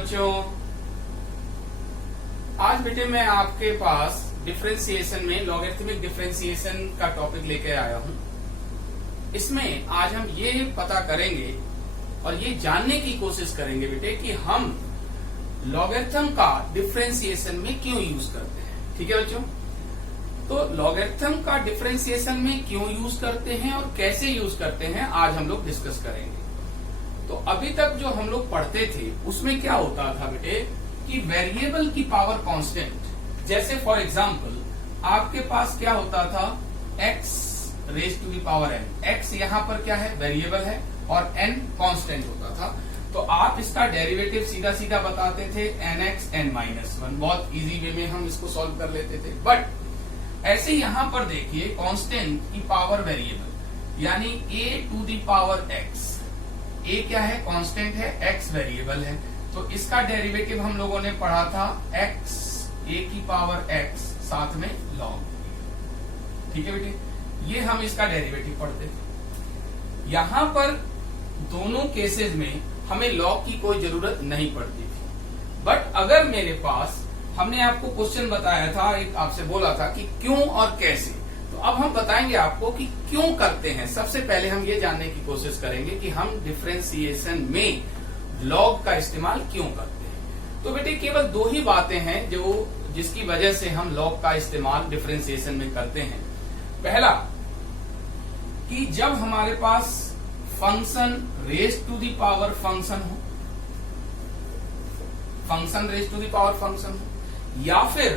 बच्चों, आज बेटे मैं आपके पास डिफरेंशिएशन में लॉगरिथमिक डिफरेंशिएशन का टॉपिक लेकर आया हूं। इसमें आज हम ये पता करेंगे और ये जानने की कोशिश करेंगे बेटे कि हम लॉगरिथम का डिफरेंशिएशन में क्यों यूज करते हैं। ठीक है बच्चों, तो लॉगरिथम का डिफरेंशिएशन में क्यों यूज करते हैं और कैसे यूज करते हैं आज हम लोग डिस्कस करेंगे। तो अभी तक जो हम लोग पढ़ते थे उसमें क्या होता था बेटे कि वेरिएबल की पावर कांस्टेंट, जैसे फॉर एग्जांपल आपके पास क्या होता था x raise to the power n। x यहाँ पर क्या है, वेरिएबल है और n कांस्टेंट होता था। तो आप इसका डेरिवेटिव सीधा सीधा बताते थे nx n-1। बहुत इजी वे में हम इसको सॉल्व कर लेते थे। बट ऐसे यहाँ पर देखिए कांस्टेंट की पावर वेरिएबल यानी a to the power x। a क्या है, कांस्टेंट है, x वेरिएबल है। तो इसका डेरिवेटिव हम लोगों ने पढ़ा था x a की पावर x साथ में log। ठीक है बेटे, ये हम इसका डेरिवेटिव पढ़ते थे। यहां पर दोनों केसेस में हमें log की कोई जरूरत नहीं पड़ती थी। बट अगर मेरे पास, हमने आपको क्वेश्चन बताया था, एक आपसे बोला था कि क्यों और कैसे, तो अब हम बताएंगे आपको कि क्यों करते हैं। सबसे पहले हम ये जानने की कोशिश करेंगे कि हम डिफरेंशिएशन में लॉग का इस्तेमाल क्यों करते हैं। तो बेटे केवल दो ही बातें हैं जो जिसकी वजह से हम लॉग का इस्तेमाल डिफरेंशिएशन में करते हैं। पहला कि जब हमारे पास function raise to the power function हो, function raise to the power function हो, या फिर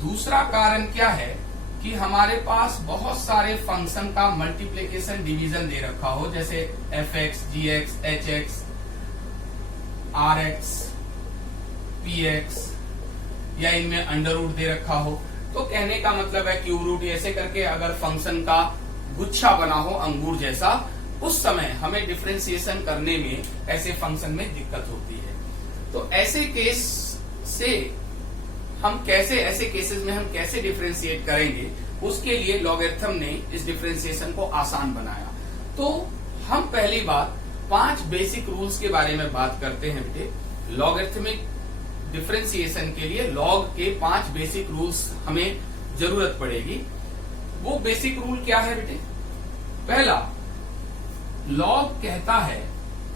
दूसरा कारण क्या है कि हमारे पास बहुत सारे फंक्शन का मल्टीप्लिकेशन डिवीजन दे रखा हो, जैसे fx, gx, hx, rx, px, या इनमें अंडर रूट दे रखा हो। तो कहने का मतलब है क्यूब रूट, ऐसे करके अगर फंक्शन का गुच्छा बना हो अंगूर जैसा, उस समय हमें डिफरेंशिएशन करने में ऐसे फंक्शन में दिक्कत होती है। तो ऐसे केस से हम कैसे, ऐसे केसेस में हम कैसे डिफरेंशिएट करेंगे, उसके लिए लॉगरिथम ने इस डिफरेंशिएशन को आसान बनाया। तो हम पहली बात 5 बेसिक रूल्स के बारे में बात करते हैं बेटे। लॉगरिथमिक डिफरेंशिएशन के लिए लॉग के 5 बेसिक रूल्स हमें जरूरत पड़ेगी। वो बेसिक रूल क्या है बेटे? पहला, लॉग कहता है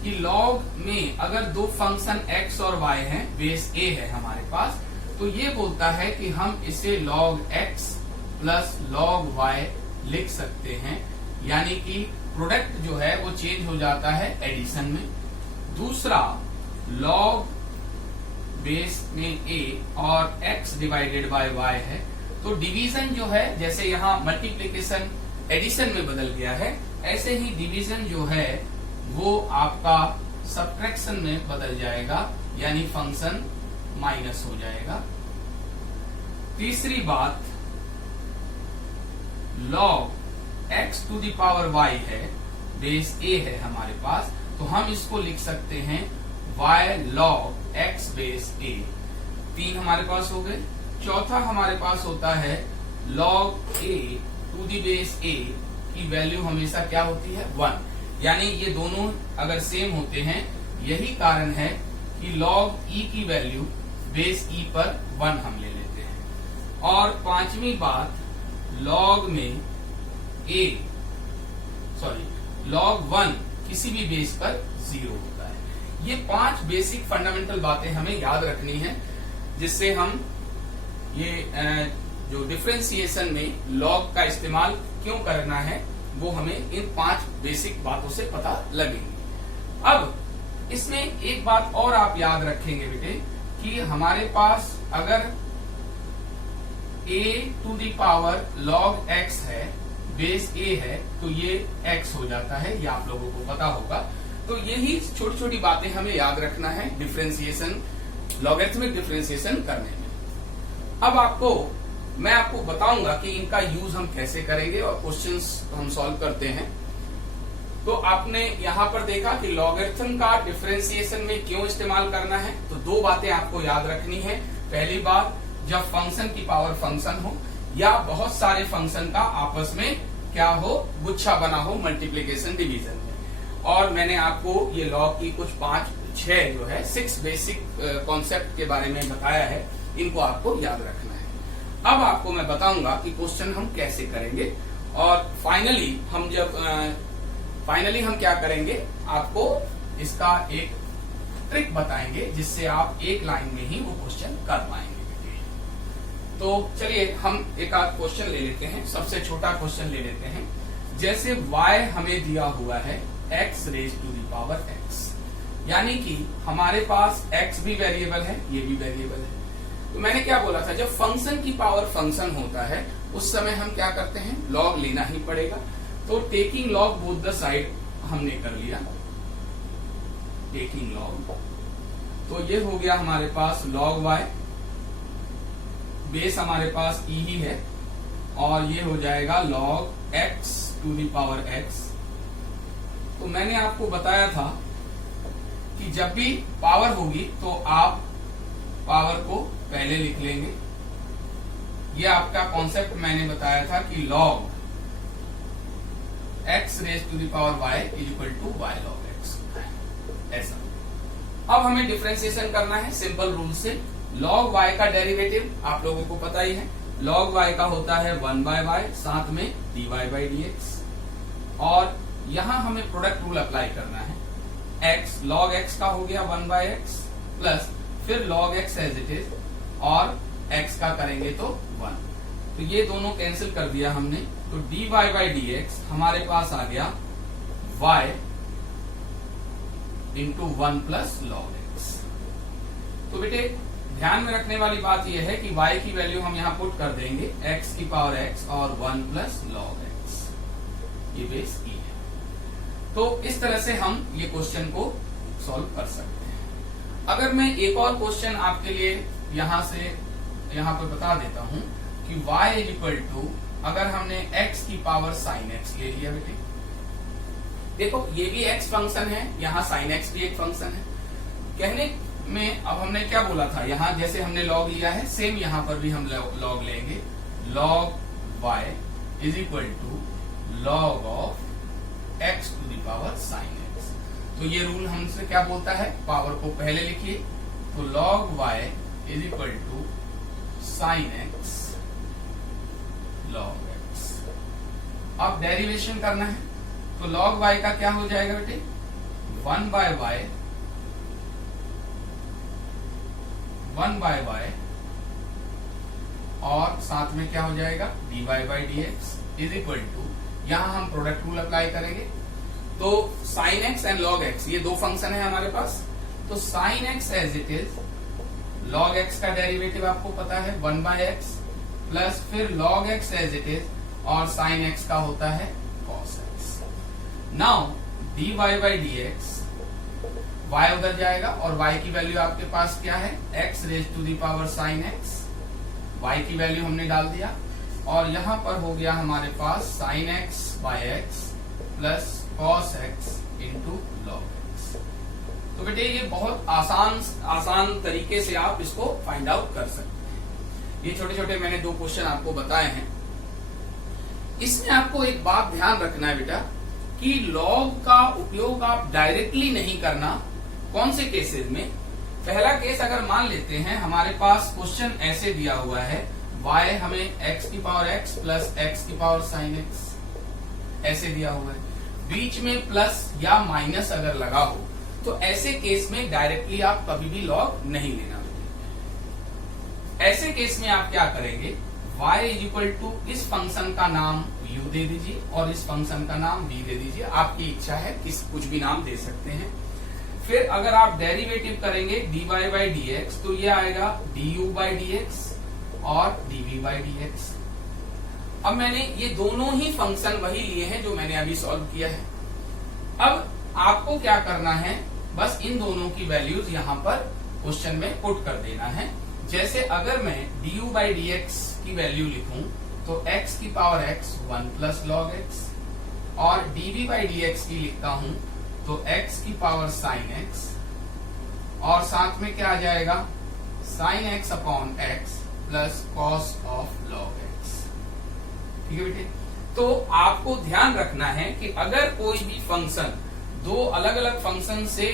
कि लॉग में अगर दो फंक्शन x और y हैं, बेस a है हमारे पास, तो ये बोलता है कि हम इसे log x plus log y लिख सकते हैं, यानी कि प्रोडक्ट जो है वो चेंज हो जाता है एडिशन में। दूसरा, log बेस में a और x डिवाइडेड बाय y है, तो डिवीजन जो है, जैसे यहाँ मल्टीप्लिकेशन एडिशन में बदल गया है, ऐसे ही डिवीजन जो है वो आपका सब्ट्रैक्शन में बदल जाएगा, यानी फंक्शन माइनस हो जाएगा। तीसरी बात, log x to the power y है, बेस a है हमारे पास, तो हम इसको लिख सकते हैं y log x base a। 3 हमारे पास हो गए। चौथा हमारे पास होता है log a to the base a की वैल्यू हमेशा क्या होती है, 1, यानी ये दोनों अगर सेम होते हैं, यही कारण है कि log e की वैल्यू बेस e पर 1 हम ले लेते हैं। और पांचवी बात, log में log 1 किसी भी बेस पर 0 होता है। ये 5 बेसिक फंडामेंटल बातें हमें याद रखनी है, जिससे हम ये जो डिफरेंशिएशन में लॉग का इस्तेमाल क्यों करना है वो हमें इन 5 बेसिक बातों से पता लगेंगी। अब इसमें एक बात और आप याद रखेंगे बेटे कि हमारे पास अगर a to the power log x है, बेस a है, तो ये x हो जाता है, ये आप लोगों को पता होगा। तो यही छोटी छोटी बातें हमें याद रखना है डिफरेंशिएशन, लॉगरिथमिक डिफरेंशिएशन करने में। अब मैं आपको बताऊंगा कि इनका यूज हम कैसे करेंगे और क्वेश्चंस हम सॉल्व करते हैं। तो आपने यहाँ पर देखा कि लॉगरिथम का डिफरेंशिएशन में क्यों इस्तेमाल करना है, तो 2 बातें आपको याद रखनी है। पहली बात, जब फंक्शन की पावर फंक्शन हो या बहुत सारे फंक्शन का आपस में क्या हो, गुच्छा बना हो मल्टीप्लिकेशन डिवीजन में। और मैंने आपको ये लॉग की कुछ 5 6 जो है 6 बेसिक कॉन्सेप्ट के बारे में बताया है, इनको आपको याद रखना है। अब आपको मैं बताऊंगा कि क्वेश्चन हम कैसे करेंगे, और फाइनली हम क्या करेंगे, आपको इसका एक ट्रिक बताएंगे जिससे आप एक लाइन में ही वो क्वेश्चन कर पाएंगे। तो चलिए हम एक आध क्वेश्चन ले लेते हैं। सबसे छोटा क्वेश्चन ले लेते हैं। जैसे y हमें दिया हुआ है x raise to the power x, यानी कि हमारे पास x भी वेरिएबल है, ये भी वेरिएबल है। तो मैंने क्या बोला था, जब फंक्शन की पावर फंक्शन होता है उस समय हम क्या करते हैं, लॉग लेना ही पड़ेगा। तो taking log both the side हमने कर लिया, टेकिंग लॉग। तो ये हो गया हमारे पास लॉग y, बेस हमारे पास e ही है, और ये हो जाएगा log x to the power x। तो मैंने आपको बताया था कि जब भी पावर होगी तो आप पावर को पहले लिख लेंगे। ये आपका कॉन्सेप्ट मैंने बताया था कि log x raise to the power y is equal to y log x होता है, ऐसा। अब हमें डिफरेंशिएशन करना है सिंपल रूल से। log y का डेरिवेटिव आप लोगों को पता ही है, log y का होता है 1/y, साथ में dy by dx, और यहां हमें प्रोडक्ट रूल अप्लाई करना है। x log x का हो गया 1/x प्लस फिर log x as it is, और x का करेंगे तो 1। तो ये दोनों कैंसिल कर दिया हमने, तो dy by dx हमारे पास आ गया y into 1 plus log x। तो बेटे ध्यान में रखने वाली बात यह है कि y की वैल्यू हम यहाँ पुट कर देंगे x की पावर x और 1 प्लस log x, ये बेस e है। तो इस तरह से हम ये क्वेश्चन को सॉल्व कर सकते हैं। अगर मैं एक और क्वेश्चन आपके लिए यहाँ पर बता देता हूँ कि y इज इक्वल टू, अगर हमने x की पावर sin x ले लिया बेटे, देखो ये भी x फंक्शन है, यहाँ sin x भी एक फंक्शन है। कहने में अब हमने क्या बोला था, यहाँ जैसे हमने लॉग लिया है सेम यहाँ पर भी हम लॉग लेंगे। log y is equal to log of x to the power sin x। तो ये रूल हमसे क्या बोलता है, पावर को पहले लिखिए, तो log y is equal to sin x log x। अब डेरिवेशन करना है, तो log y का क्या हो जाएगा बेटे, 1/y और साथ में क्या हो जाएगा dy by dx is equal to, यहां हम प्रोडक्ट रूल अप्लाई करेंगे। तो sin x and log x ये दो फंक्शन है हमारे पास, तो sin x as it is, log x का डेरिवेटिव आपको पता है 1/x प्लस फिर log x as it is, और sin x का होता है cos x। Now dy by dx, y उधर जाएगा और y की वैल्यू आपके पास क्या है, x raise to the power sin x, y की वैल्यू हमने डाल दिया, और यहां पर हो गया हमारे पास sin x by x plus cos x into log x। तो बेटे ये बहुत आसान तरीके से आप इसको फाइंड आउट कर सकते हैं। ये छोटे छोटे मैंने दो क्वेश्चन आपको बताए हैं। इसमें आपको एक बात ध्यान रखना है बेटा कि लॉग का उपयोग आप डायरेक्टली नहीं करना। कौन से केसेस में, पहला केस अगर मान लेते हैं हमारे पास क्वेश्चन ऐसे दिया हुआ है, y हमें x की पावर x प्लस x की पावर sin x ऐसे दिया हुआ है, बीच में प्लस या माइनस अगर लगा हो तो ऐसे केस में डायरेक्टली आप कभी भी लॉग नहीं लेना। ऐसे केस में आप क्या करेंगे, y इज इक्वल टू इस फंक्शन का नाम u दे दीजिए और इस फंक्शन का नाम v दे दीजिए, आपकी इच्छा है कुछ भी नाम दे सकते हैं। फिर अगर आप डेरिवेटिव करेंगे dy by dx तो ये आएगा du by dx और dv by dx। अब मैंने ये दोनों ही फंक्शन वही लिए हैं जो मैंने अभी सॉल्व किया है। अब आपको क्या करना है, बस इन दोनों की वैल्यूज यहाँ पर क्वेश्चन में पुट कर देना है। जैसे अगर मैं du by dx की वैल्यू लिखूं तो x की power x 1 plus log x, और dv by dx की लिखता हूं तो x की पावर sin x, और साथ में क्या आ जाएगा sin x upon x plus cos of log x। ठीक है बेटे, तो आपको ध्यान रखना है कि अगर कोई भी फंक्शन दो अलग अलग फंक्शन से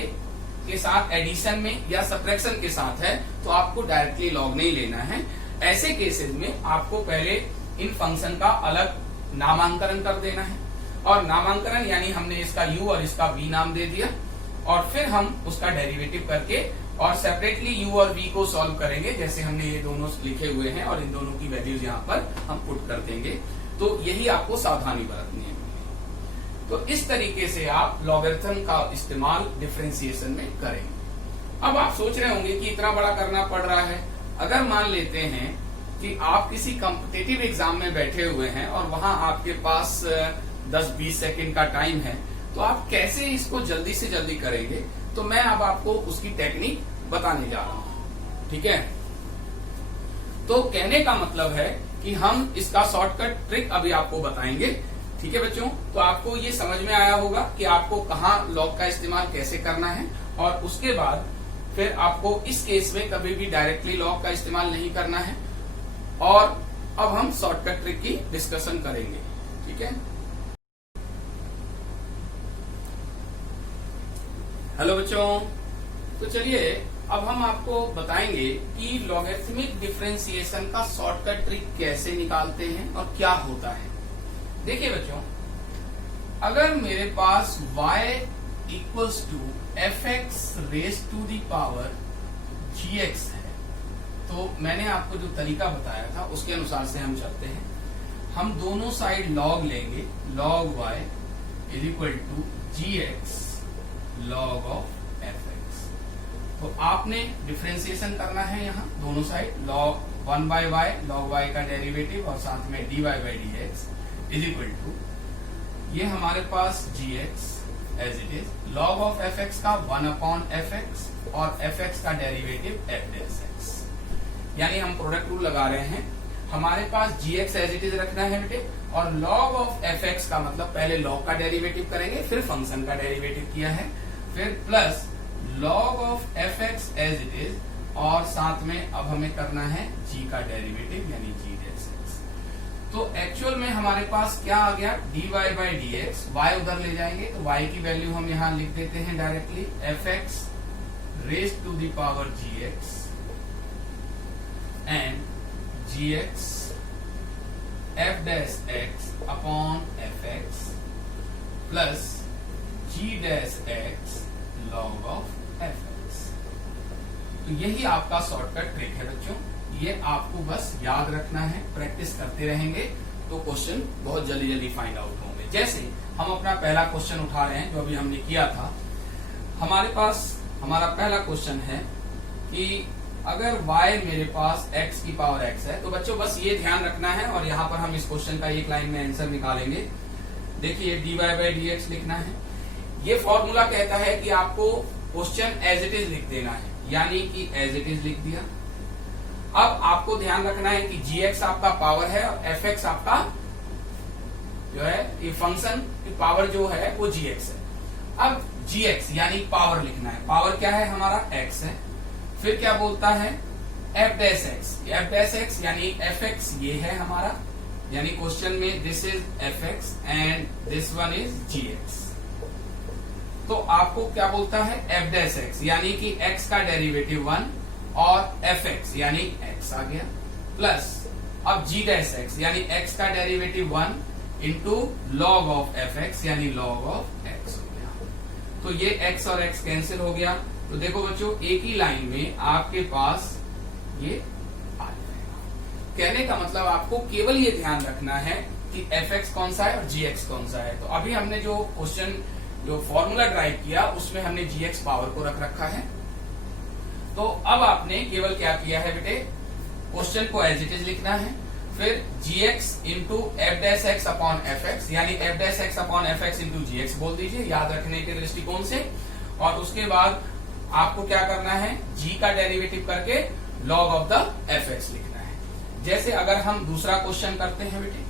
के साथ एडिशन में या सब्ट्रैक्शन के साथ है तो आपको डायरेक्टली लॉग नहीं लेना है। ऐसे केसेस में आपको पहले इन फंक्शन का अलग नामांकन कर देना है, और नामांकन यानी हमने इसका u और इसका v नाम दे दिया, और फिर हम उसका डेरिवेटिव करके और सेपरेटली u और v को सॉल्व करेंगे, जैसे हमने ये दोनों लिखे हुए हैं और इन दोनों की वैल्यूज यहाँ पर हम पुट कर देंगे। तो यही आपको सावधानी बरतनी है। तो इस तरीके से आप लॉगरिथम का इस्तेमाल डिफरेंशिएशन में करेंगे। अब आप सोच रहे होंगे कि इतना बड़ा करना पड़ रहा है। अगर मान लेते हैं कि आप किसी कॉम्पिटिटिव एग्जाम में बैठे हुए हैं और वहां आपके पास 10-20 सेकंड का टाइम है, तो आप कैसे इसको जल्दी से जल्दी करेंगे, तो मैं अब आपको उसकी टेक्निक बताने जा रहा हूं। ठीक है, तो कहने का मतलब है कि हम इसका शॉर्टकट ट्रिक अभी आपको बताएंगे। ठीक है बच्चों, तो आपको ये समझ में आया होगा कि आपको कहाँ लॉग का इस्तेमाल कैसे करना है, और उसके बाद फिर आपको इस केस में कभी भी डायरेक्टली लॉग का इस्तेमाल नहीं करना है। और अब हम शॉर्टकट ट्रिक की डिस्कशन करेंगे। ठीक है, हेलो बच्चों, तो चलिए अब हम आपको बताएंगे कि लॉगरिथमिक डिफरेंशिएशन का शॉर्टकट ट्रिक कैसे निकालते हैं और क्या होता है। देखिए बच्चों, अगर मेरे पास y equals to fx raise to the power gx है, तो मैंने आपको जो तरीका बताया था उसके अनुसार से हम चलते हैं। हम दोनों साइड log लेंगे, log y is equal to gx log of fx। तो आपने डिफरेंशिएशन करना है यहाँ दोनों side, log 1 by y, log y का डेरिवेटिव और साथ में dy by dx is equal to ये हमारे पास gx as it is, log of fx का 1 अपॉन fx और fx का डेरिवेटिव f डेश x। यानी हम प्रोडक्ट रूल लगा रहे हैं, हमारे पास gx एज इट इज रखना है बेटे, और log ऑफ fx का मतलब पहले log का डेरिवेटिव करेंगे, फिर फंक्शन का डेरिवेटिव किया है, फिर plus log of fx as it is, और साथ में अब हमें करना है g का डेरिवेटिव यानी g डेश x। तो एक्चुअल में हमारे पास क्या आ गया, dy बाई dx, y उधर ले जाएंगे तो y की वैल्यू हम यहाँ लिख देते हैं directly, fx raise to the power gx and gx f dash x upon fx plus g dash x log of fx। तो यही आपका शॉर्टकट ट्रिक है बच्चों, ये आपको बस याद रखना है, प्रैक्टिस करते रहेंगे तो क्वेश्चन बहुत जल्दी जल्दी फाइंड आउट होंगे। जैसे हम अपना पहला क्वेश्चन उठा रहे हैं जो अभी हमने किया था। हमारे पास हमारा पहला क्वेश्चन है कि अगर y मेरे पास x की पावर x है, तो बच्चों बस ये ध्यान रखना है, और यहाँ पर हम इस क्वेश्चन का एक लाइन में आंसर निकालेंगे। देखिए dy बाई dx लिखना है। ये फॉर्मूला कहता है कि आपको क्वेश्चन एज इट इज लिख देना है, यानी कि एज इट इज लिख दिया। अब आपको ध्यान रखना है कि gx आपका पावर है और fx आपका जो है ये फंक्शन की पावर जो है वो gx है। अब gx यानी पावर लिखना है, पावर क्या है हमारा x है, फिर क्या बोलता है f dash x, f dash x यानी fx ये है हमारा, यानी क्वेश्चन में this is fx and this one is gx। तो आपको क्या बोलता है f डैश x यानी कि x का डेरिवेटिव 1 और fx यानी x आ गया, प्लस अब g डैश x यानी x का derivative 1 into log of fx यानी लॉग ऑफ x हो गया। तो ये x और x कैंसिल हो गया। तो देखो बच्चों एक ही लाइन में आपके पास ये आ जाएगा। कहने का मतलब आपको केवल ये ध्यान रखना है कि fx कौन सा है और gx कौन सा है। तो अभी हमने जो क्वेश्चन जो फॉर्मूला ड्राइव किया उसमें हमने gx पावर को रख रखा है। तो अब आपने केवल क्या किया है बेटे, क्वेश्चन को एज इट इज लिखना है, फिर gx into F dash X upon F X यानी F dash X upon F X into gx बोल दीजिए याद रखने के दृष्टिकोण से। और उसके बाद आपको क्या करना है, g का डेरिवेटिव करके log of the F x लिखना है। जैसे अगर हम दूसरा क्वेश्चन करते हैं बेटे,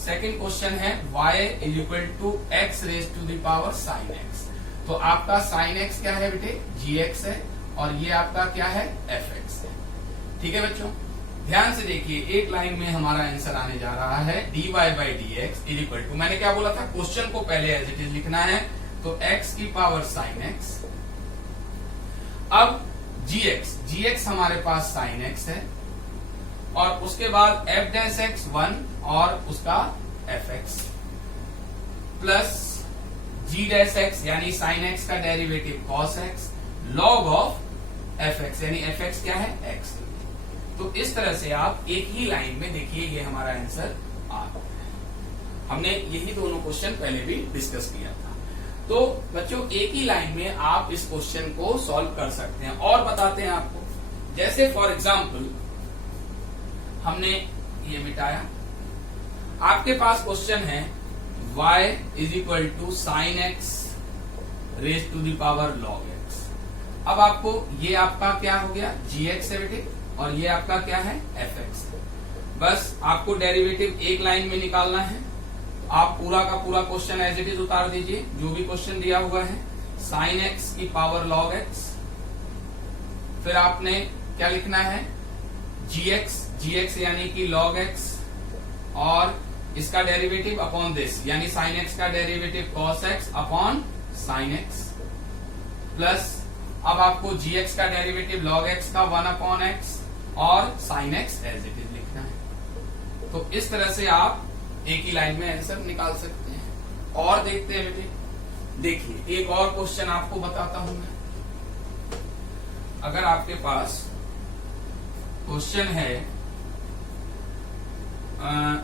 सेकंड क्वेश्चन है y is equal to x raise to the power sine x। तो आपका साइन x क्या है बेटे, gx है, और ये आपका क्या है fx है। ठीक है बच्चों, ध्यान से देखिए एक लाइन में हमारा आंसर आने जा रहा है dy by dx is equal to, मैंने क्या बोला था क्वेश्चन को पहले एज इट इज लिखना है, तो x की पावर साइन x अब gx हमारे पास sin x है, और उसके बाद f डैश x 1 और उसका fx plus g dash x यानी sin x का derivative cos x log of fx यानी fx क्या है x। तो इस तरह से आप एक ही लाइन में देखिए ये हमारा आंसर आ गया है। हमने यही दोनों क्वेश्चन पहले भी डिस्कस किया था। तो बच्चों एक ही लाइन में आप इस क्वेश्चन को सॉल्व कर सकते हैं। और बताते हैं आपको, जैसे फॉर एग्जांपल हमने ये मिटाया, आपके पास क्वेश्चन है y is equal to sine x raise to the power log x. अब आपको ये आपका क्या हो गया gx है बेटे, और ये आपका क्या है fx। बस आपको डेरिवेटिव एक लाइन में निकालना है। आप पूरा का पूरा क्वेश्चन एज इट इज उतार दीजिए, जो भी क्वेश्चन दिया हुआ है, साइन एक्स की पावर लॉग एक्स, फिर आपने क्या लिखना है gx यानी कि log x, और इसका डेरिवेटिव अपॉन दिस यानी साइन एक्स का derivative cos x upon sine x, plus अब आपको gx का डेरिवेटिव log x का 1 अपॉन x और sine x as it is लिखना है। तो इस तरह से आप एक ही लाइन में आंसर निकाल सकते हैं। और देखते हैं बेटे, देखिए एक और क्वेश्चन आपको बताता हूं मैं। अगर आपके पास क्वेश्चन है,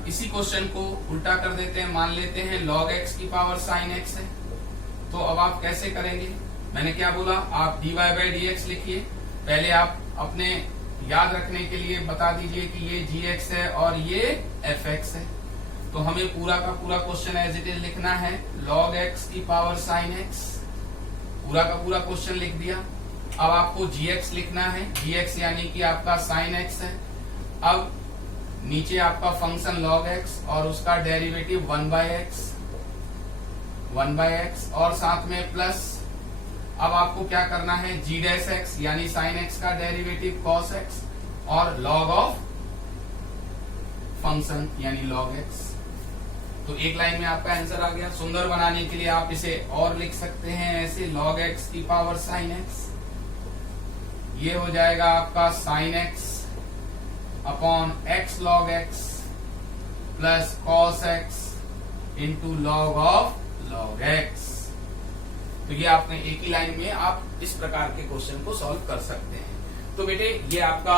इसी क्वेश्चन को उल्टा कर देते हैं, मान लेते हैं log x की पावर sin x है। तो अब आप कैसे करेंगे, मैंने क्या बोला, आप dy बाई dx लिखिए। पहले आप अपने याद रखने के लिए बता दीजिए कि ये gx है और ये fx है। तो हमें पूरा का पूरा क्वेश्चन एज इट इज लिखना है, log x की पावर sin x, पूरा का पूरा क्वेश्चन लिख दिया। अब आपको gx लिखना है, gx यानी कि आपका sin x है। अब नीचे आपका फंक्शन log x और उसका डेरिवेटिव 1 बाई एक्स और साथ में प्लस अब आपको क्या करना है g डैश x यानी sin x का डेरिवेटिव cos x और log ऑफ फंक्शन यानी log x। तो एक लाइन में आपका आंसर आ गया। सुंदर बनाने के लिए आप इसे और लिख सकते हैं ऐसे, log x की पावर sin x, ये हो जाएगा आपका sin x upon x log x plus cos x into log of log x। तो ये आपने एक ही लाइन में आप इस प्रकार के क्वेश्चन को सॉल्व कर सकते हैं। तो बेटे ये आपका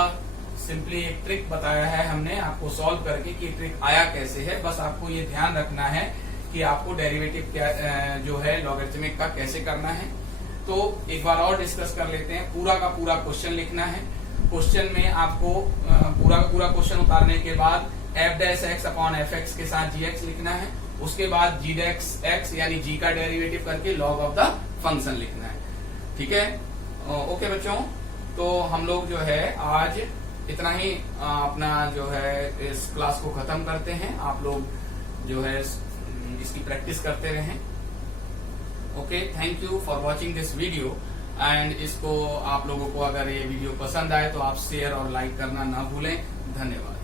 सिंपली एक ट्रिक बताया है हमने आपको सॉल्व करके कि ट्रिक आया कैसे है। बस आपको ये ध्यान रखना है कि आपको डेरिवेटिव क्या जो है लॉगरिथमिक का कैसे करना है। तो एक बार और डिस्कस कर लेते हैं। पूरा का पूरा क्वेश्चन लिखना है। क्वेश्चन में आपको पूरा का पूरा क्वेश्चन उतारने के बाद f dash x upon F x के साथ gx लिखना है। उसके बाद g डैश x यानी g का डेरिवेटिव करके log ऑफ द फंक्शन लिखना है। ठीक है, ओके बच्चों। तो हम लोग जो है आज इतना ही अपना जो है इस क्लास को खत्म करते हैं। आप लोग जो है इसकी प्रैक्टिस करते रहें। Okay, thank you for watching this video. And इसको आप लोगों को अगर ये वीडियो पसंद आए तो आप शेयर और लाइक करना ना भूलें। धन्यवाद।